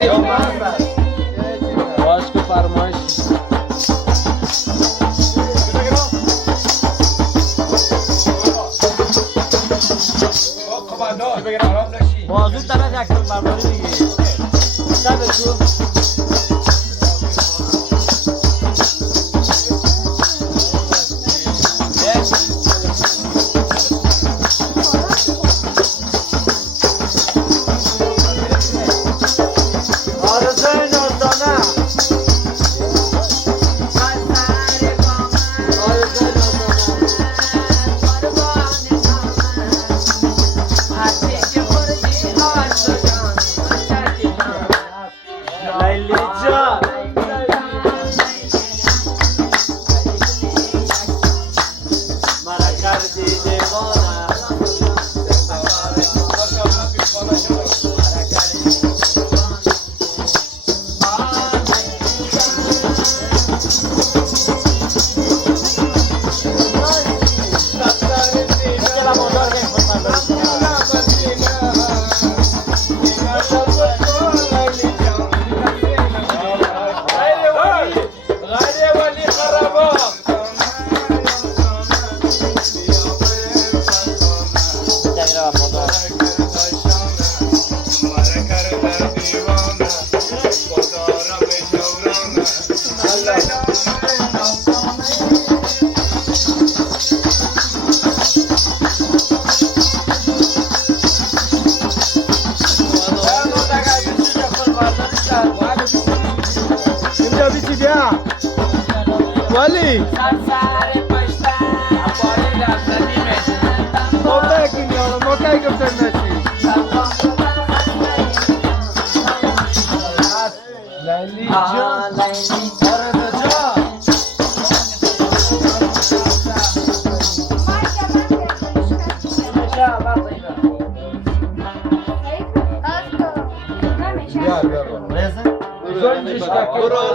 باش که فرمایش بازو طرف یک برداری دیگه سبت ولی سر پشت اپاره لبزنی میشن ما بکنی آنو ما که گفتن نشی لیلی جان آرد جان بیار بیار زنجش که برو